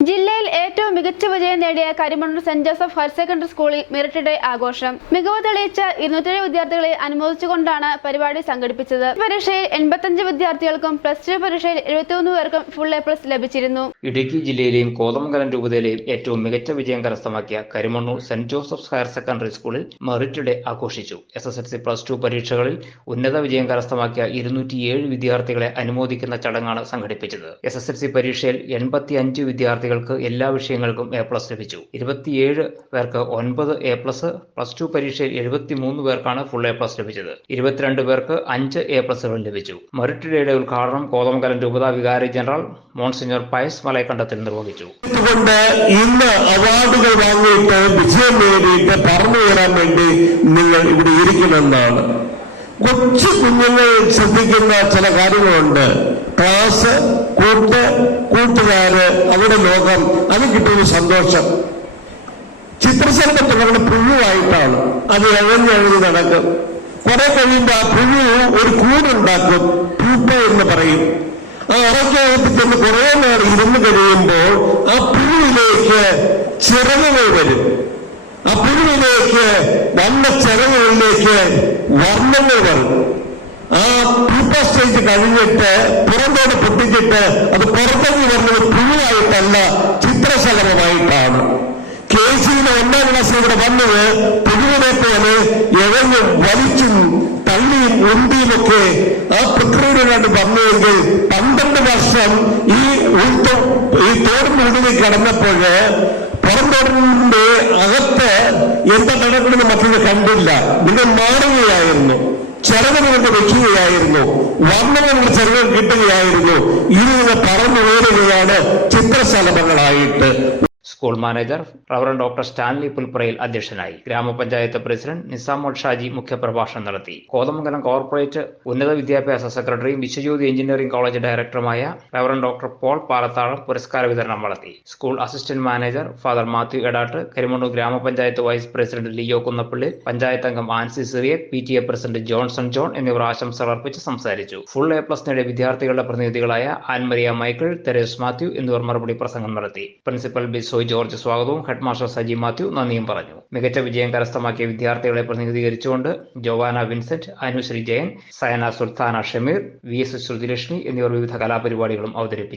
ജില്ലയിൽ ഏറ്റവും മികച്ച വിജയം നേടിയ Karimannoor Saint Joseph higher secondary സ്കൂളിൽ മെറിറ്റ് ഡേ ആഘോഷം. മികവ് തെളിയിച്ച ഇരുന്നൂറ്റേഴ് വിദ്യാർത്ഥികളെ അനുമോദിച്ചുകൊണ്ടാണ് പരിപാടി സംഘടിപ്പിച്ചത്. പരീക്ഷയിൽ എൺപത്തഞ്ച് വിദ്യാർത്ഥികൾക്കും പ്ലസ് ടു പരീക്ഷയിൽ എഴുപത്തിയൊന്ന് പേർക്കും ഫുൾ എ പ്ലസ് ലഭിച്ചിരുന്നു. ഇടുക്കി ജില്ലയിലെയും കോതമംഗലം രൂപതയിലെയും ഏറ്റവും മികച്ച വിജയം കരസ്ഥമാക്കിയ Karimannoor Saint Joseph higher secondary സ്കൂളിൽ മെറിറ്റ് ഡേ ആഘോഷിച്ചു. S S L C plus two പരീക്ഷകളിൽ ഉന്നത വിജയം കരസ്ഥമാക്കിയ ഇരുന്നൂറ്റിയേഴ് വിദ്യാർത്ഥികളെ അനുമോദിക്കുന്ന ചടങ്ങാണ് സംഘടിപ്പിച്ചത്. എസ് എസ് എൽ സി പരീക്ഷയിൽ എൺപത്തി അഞ്ച് വിദ്യാർത്ഥികൾക്ക് എല്ലാ വിഷയങ്ങൾക്കും എ പ്ലസ് ലഭിച്ചു. ഇരുപത്തിയേഴ് പേർക്ക് ഒൻപത് എ പ്ലസ് പ്ലസ് ടു പരീക്ഷയിൽ എഴുപത്തിമൂന്ന് പേർക്കാണ് ഫുൾ എ പ്ലസ് ലഭിച്ചത്. ഇരുപത്തിരണ്ട് പേർക്ക് അഞ്ച് എ പ്ലസുകൾ ലഭിച്ചു. മെറിറ്റ് ഡേയുടെ ഉദ്ഘാടനം കോതമംഗലം രൂപതാ വികാരി ജനറൽ മോൺസിഞ്ഞർ പയസ് മലയക്കണ്ടത്തിൽ നിർവഹിച്ചു. ഇന്ന് അവാർഡുകൾ വാങ്ങിയിട്ട് വിജയം നേടിയിട്ട് പറഞ്ഞു തരാൻ വേണ്ടി നിങ്ങൾ ഇവിടെ ഇരിക്കുമെന്നാണ്. കൊച്ചു കുഞ്ഞുങ്ങൾ ശ്രദ്ധിക്കുന്ന ചില കാര്യങ്ങളുണ്ട്. ക്ലാസ് കൂട്ട് കൂട്ടുകാര് അവരുടെ ലോകം അത് കിട്ടുന്ന സന്തോഷം. ചിത്രശലഭത്തിൽ അവരുടെ പുഴുവായിട്ടാണ്. അത് എഴഞ്ഞെഴുതി നടക്കും. കുറെ കഴിയുമ്പോൾ ആ പുഴു ഒരു കൂടുണ്ടാക്കും. പൂപ്പ എന്ന് പറയും. ആ അറക്കകത്ത് ചെന്ന് കുറെ നേരം ഇരുന്ന് കഴിയുമ്പോൾ ആ പുഴുവിലേക്ക് ചിറകുകൾ വരും. ആ പുഴുവിലേക്ക് വന്ന ചിറകുകളിലേക്ക് വർണങ്ങൾ വരും ആ പൂപ്പ സ്റ്റേജ് കഴിഞ്ഞിട്ട് പുറത്തോട് പൊട്ടിച്ചിട്ട് അത് പുറത്തേക്ക് വരുന്നത് പുഴുവായിട്ടല്ല ചിത്രശലഭമായിട്ടാണ്. കെ സിയുടെ ഒന്നാം ക്ലാസ് ഇവിടെ വന്നത് പുഴുവിനെ പോലെ എഴഞ്ഞ് വലിച്ചും തള്ളിയും ഉന്തിയുമൊക്കെ ആ പ്രക്രിയയിലാണ് വന്നതെങ്കിൽ പന്ത്രണ്ട് വർഷം ഈ ഉൾത്തോ ഈ തോടിനുള്ളിൽ കിടന്നപ്പോൾ അകത്ത് എന്താ നടക്കണമെന്ന് മറ്റൊന്ന് കണ്ടില്ല. നിങ്ങൾ മാറുകയായിരുന്നു ചെലവ് നിങ്ങൾക്ക് വെക്കുകയായിരുന്നു വർണങ്ങളുടെ ചെലവ് കിട്ടുകയായിരുന്നു. നിങ്ങൾ പറന്നു ഉയരുകയാണ് ചിത്രശലഭങ്ങളായിട്ട്. School manager reverend doctor Stanley പുൽപ്പുറയിൽ അധ്യക്ഷനായി. ഗ്രാമപഞ്ചായത്ത് പ്രസിഡന്റ് നിസാമോൾ ഷാജി മുഖ്യപ്രഭാഷണം നടത്തി. കോതമംഗലം കോർപ്പറേറ്റ് ഉന്നത വിദ്യാഭ്യാസ സെക്രട്ടറിയും വിശ്വജ്യോതി എഞ്ചിനീയറിംഗ് കോളേജ് ഡയറക്ടറുമായ റവറൻ ഡോക്ടർ പോൾ പാലത്താളം പുരസ്കാര വിതരണം നടത്തി. School assistant manager father Mathew Edattu Karimannoor ഗ്രാമപഞ്ചായത്ത് vice president Leo Kunnappally panchayat അംഗം Ancy സിറിയെ P T A president Johnson John എന്നിവർ ആശംസകൾ അർപ്പിച്ച് സംസാരിച്ചു. ഫുൾ എ പ്ലസ് നേടിയ വിദ്യാർത്ഥികളുടെ പ്രതിനിധികളായ ആൻമരിയ മൈക്കിൾ തെരേസ് മാത്യു എന്നിവർ മറുപടി പ്രസംഗം നടത്തി. പ്രിൻസിപ്പൽ ബിസോയ് ജോർജ് സ്വാഗതവും ഹെഡ് മാസ്റ്റർ സജി മാത്യു നന്ദിയും പറഞ്ഞു. മികച്ച വിജയം കരസ്ഥമാക്കിയ വിദ്യാർത്ഥികളെ പ്രതിനിധീകരിച്ചുകൊണ്ട് Joanna Vincent Anusree Jayan Sayana Sulthana Shameer V S Sruthilakshmi എന്നിവർ വിവിധ കലാപരിപാടികളും അവതരിപ്പിച്ചു.